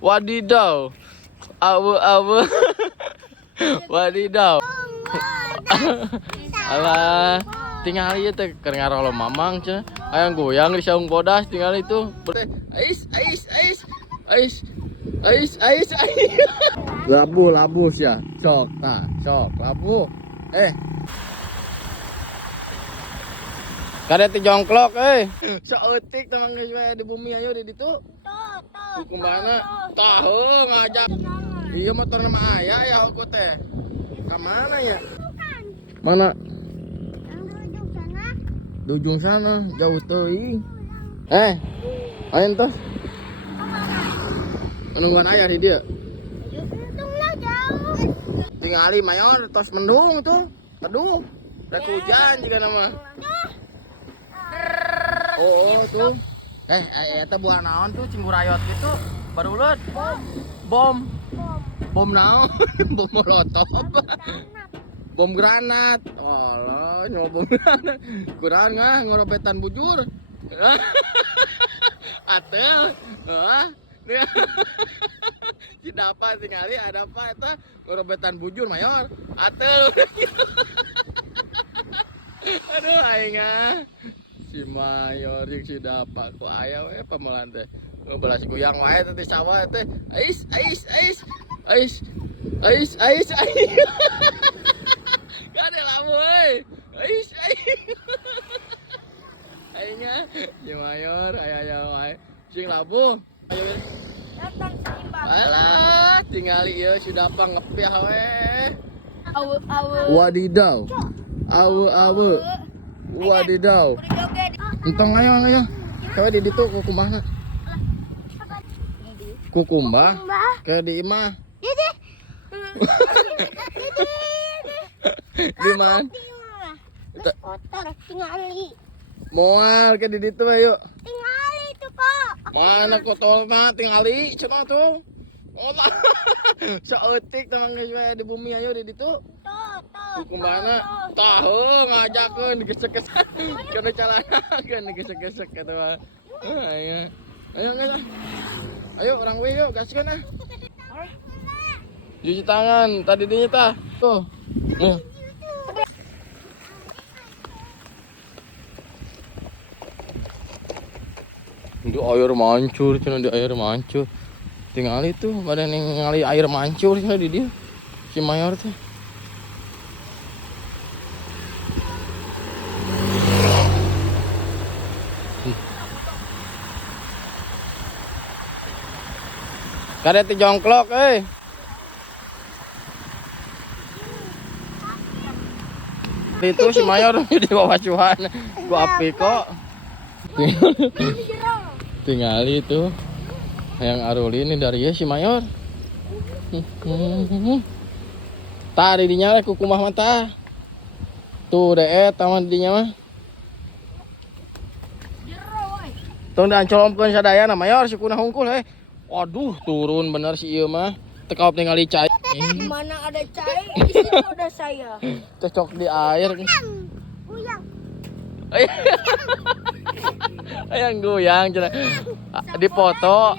Wadidaw. Awe. Wadidaw. Alah, tinggal ieu teh keur ngarolo mamang cenah. Hayang goyang di saung bodas tinggal itu. Ais. Labu sia. Sok labu. Kada teh jongklok Saeutik tong geus we di bumi ayo di ditu. Kumaha? Tahu ngajak. Iya motor nama ayah ya aku teh. Ka mana ya? Mana? Di ujung sana, jauh teuing. Ayo entos. Nungguan ayah di dia. Tingali mayor tos mendung tuh. Aduh, udah hujan juga nama. Oh tuh. Eta buah naon tuh cimburayot gitu. Baru ulet. Bom naon? Bom molotov. Bom granat. Allah, nyoba bom granat. Kurang ngorobetan bujur. Atel. Tidak apa tingali ada apa eta ngorobetan bujur mayor. Atel. Aduh aing si mayor yang si dapat ku aya we pamelan teh. Belas goyang wae teh di sawah teh. Ais. Gade lamu we. Ais. Aingnya si mayor aya wae. Sing labu. Ayo. Datang seimbang. Alah, tingali ieu si dapat ngepiah we. Awe. Wadidaw. Awe. Wadidaw. Entong ayo. Kawe di ditu kukumbahna. Kukumbah? Ke di imah. Di mana? Kotor, tingali. Moal ke di ditu ayo. Tingali itu, Pak. Mana kotorna tingali cenah tuh. Olah. Saeutik tong geus we di bumi ayo di ditu. Kumaha? Tahu ngajakeun gesek-gesek. Kana calana kan gesek-gesek eta mah. Ayo orang we yuk gaskeun ah. Cuci tangan tadi dinya tah. Tuh. Di air mancur cenah di air mancur. Tinggal itu badan ningali air mancur cenah di dia. Si mayor teh. Kada teh jongklok Itu si mayor di bawah cuan. Gua api kok. Tinggal itu. Yang aruli ini dari si mayor. Tadi dinya ku kumah mata. Tuh deh taman dinya mah. Tong diancolomkeun sadaya na mayor si kuna hungkul Waduh, turun bener si ieu mah. Teu kaop ningali cai. Mana ada cai, di situ ada saya. Cocok di air. Goyang. Ayang goyang cenah. Dipoto.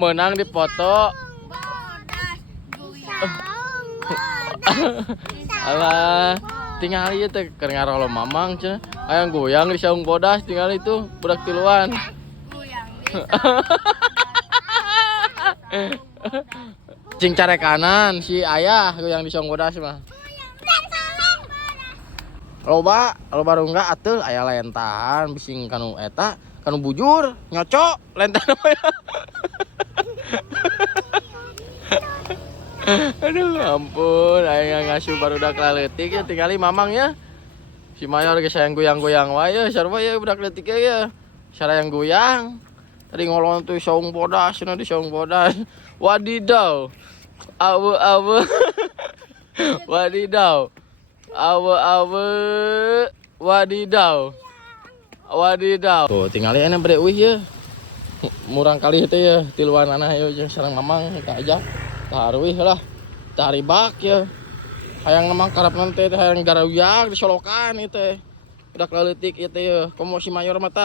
Menang dipoto. Bodas goyang. Alah, tinggal ieu teh keur ngarolo mamang cenah. Hayang goyang di saung bodas tinggal itu budak tiluan. Goyang. Cing care kanan si ayah goyang di saung bodas mah. Loba rungga atuh aya lentahan bising kanu eta kanu bujur nyocok lentahan we. Aduh ampun aya ngasuh barudak leutik ya tingali mamang ya. Si mayor geus sayang goyang-goyang wae ya sarua ya budak leutik ya. Sarayang goyang. Tadi ngolong tuh saung bodas cenah di saung bodas. Wadidaw. Awe. Wadidaw. Awe. Wadidaw. Tuh tinggal enak bre euy ya. Murang kali teh ya tiluan anak ya jeung sareng mamang ka ajak. Taruih lah. Taribak ya. Hayang memang karap nanti hayang garawiak disolokan itu. Udah leutik ieu teh ya. Komo si mayor mata